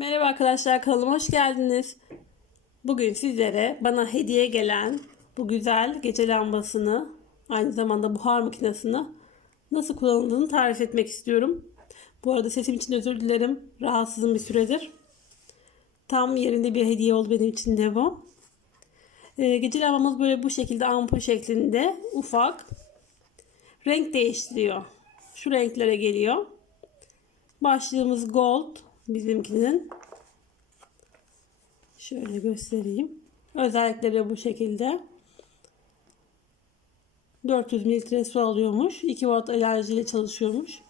Merhaba arkadaşlar kanalıma hoş geldiniz. Bugün sizlere bana hediye gelen bu güzel gece lambasını aynı zamanda buhar makinesini nasıl kullanıldığını tarif etmek istiyorum. Bu arada sesim için özür dilerim. Rahatsızım bir süredir. Tam yerinde bir hediye oldu benim için de bu. Ee, gece lambamız böyle bu şekilde ampul şeklinde ufak. Renk değiştiriyor. Şu renklere geliyor. Başlığımız gold bizimkinin. Şöyle göstereyim. Özellikleri bu şekilde. 400 mililitre su alıyormuş. 2 watt enerjiyle çalışıyormuş.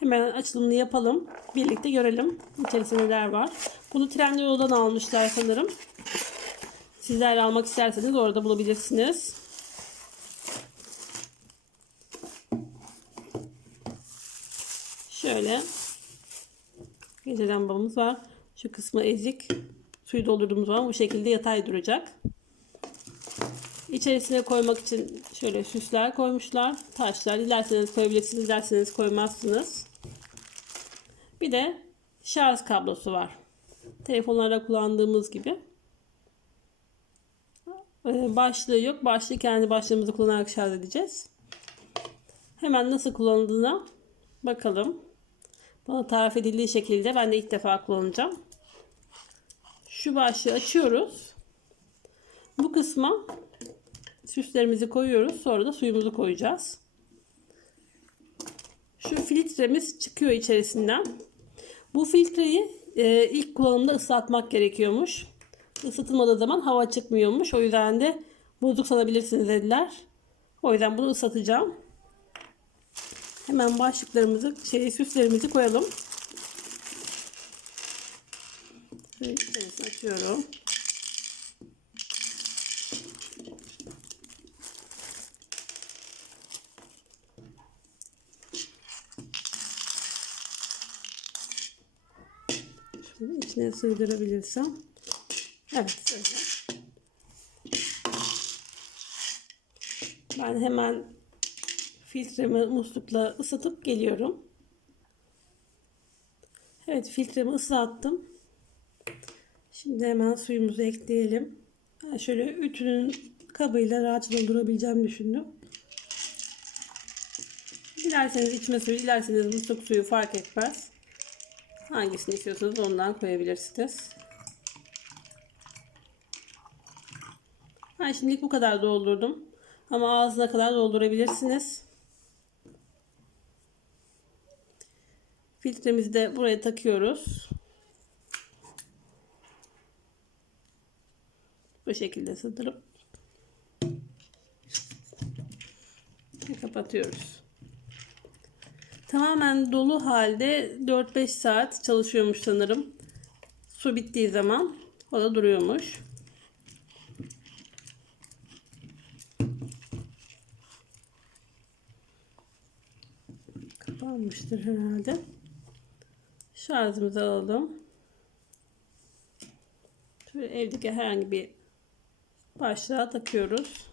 Hemen açılımını yapalım. Birlikte görelim içerisinde neler var. Bunu Trendyol'dan almışlar sanırım. Sizler almak isterseniz orada bulabilirsiniz. Şöyle gece lambamız var. Şu kısmı ezik. Suyu doldurduğumuz zaman bu şekilde yatay duracak. İçerisine koymak için şöyle süsler koymuşlar. Taşlar. Dilerseniz koyabilirsiniz, dilerseniz koymazsınız. Bir de şarj kablosu var. Telefonlarda kullandığımız gibi. Ee, Başlığı yok. Başlığı kendi başlığımızı kullanarak şarj edeceğiz. Hemen nasıl kullanıldığına bakalım. Bana tarif edildiği şekilde ben de ilk defa kullanacağım. Şu başlığı açıyoruz. Bu kısma süslerimizi koyuyoruz. Sonra da suyumuzu koyacağız. Şu filtremiz çıkıyor içerisinden. Bu filtreyi e, ilk kullanımda ıslatmak gerekiyormuş. Isıtılmadığı zaman hava çıkmıyormuş. O yüzden de bozuk sanabilirsiniz dediler. O yüzden bunu ıslatacağım. Hemen başlıklarımızı, şey, süslerimizi koyalım. Şöyle açıyorum. Şöyle içine sığdırabilirsem. Evet, öyle. Ben hemen filtremi muslukla ısıtıp geliyorum. Evet filtremi ıslattım. Şimdi hemen suyumuzu ekleyelim. Ben şöyle ütünün kabıyla rahat doldurabileceğimi düşündüm. Dilerseniz içme suyu, dilerseniz musluk suyu fark etmez. Hangisini istiyorsanız ondan koyabilirsiniz. Ben şimdilik bu kadar doldurdum. Ama ağzına kadar doldurabilirsiniz. Filtremizi de buraya takıyoruz. Bu şekilde sığdırıp kapatıyoruz. Tamamen dolu halde 4-5 saat çalışıyormuş sanırım. Su bittiği zaman o da duruyormuş. Kapanmıştır herhalde. Şarjımızı alalım. Şöyle evdeki herhangi bir başlığa takıyoruz.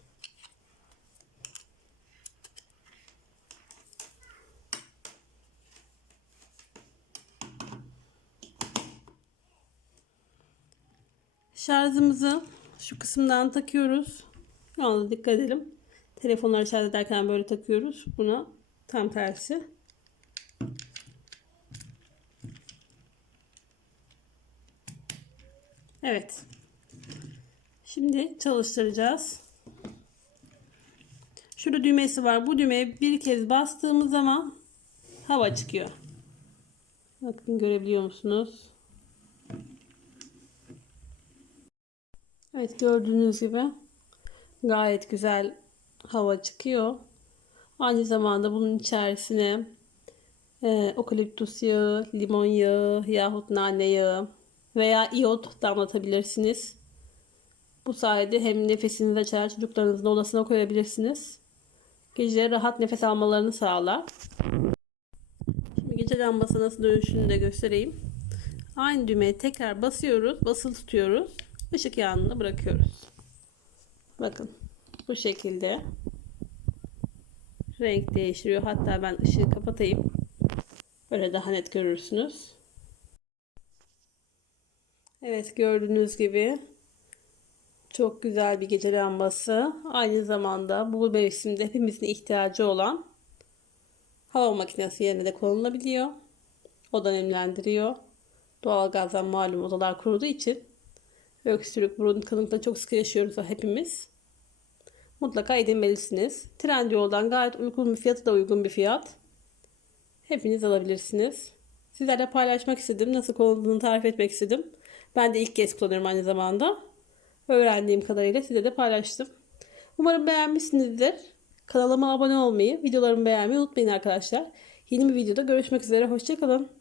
Şarjımızı şu kısımdan takıyoruz. Yalnız dikkat edelim. Telefonları şarj ederken böyle takıyoruz. Buna tam tersi. Evet. Şimdi çalıştıracağız. Şurada düğmesi var. Bu düğmeye bir kez bastığımız zaman hava çıkıyor. Bakın görebiliyor musunuz? Evet gördüğünüz gibi gayet güzel hava çıkıyor. Aynı zamanda bunun içerisine e, okaliptus yağı, limon yağı yahut nane yağı veya iyot damlatabilirsiniz. Bu sayede hem nefesinizi açar çocuklarınızın odasına koyabilirsiniz. Gece rahat nefes almalarını sağlar. Şimdi gece lambası nasıl dönüşünü de göstereyim. Aynı düğmeye tekrar basıyoruz. Basılı tutuyoruz. Işık yanında bırakıyoruz. Bakın bu şekilde renk değiştiriyor. Hatta ben ışığı kapatayım. Böyle daha net görürsünüz. Evet gördüğünüz gibi çok güzel bir gece lambası. Aynı zamanda bu mevsimde hepimizin ihtiyacı olan hava makinesi yerine de kullanılabiliyor. Oda nemlendiriyor. Doğalgazdan malum odalar kuruduğu için öksürük, burun kanıkla çok sıkı yaşıyoruz hepimiz. Mutlaka edinmelisiniz. Trendyol'dan gayet uygun bir fiyatı da uygun bir fiyat. Hepiniz alabilirsiniz. Sizlerle paylaşmak istedim. Nasıl kullanıldığını tarif etmek istedim. Ben de ilk kez kullanıyorum aynı zamanda. Öğrendiğim kadarıyla size de paylaştım. Umarım beğenmişsinizdir. Kanalıma abone olmayı, videolarımı beğenmeyi unutmayın arkadaşlar. Yeni bir videoda görüşmek üzere. Hoşçakalın.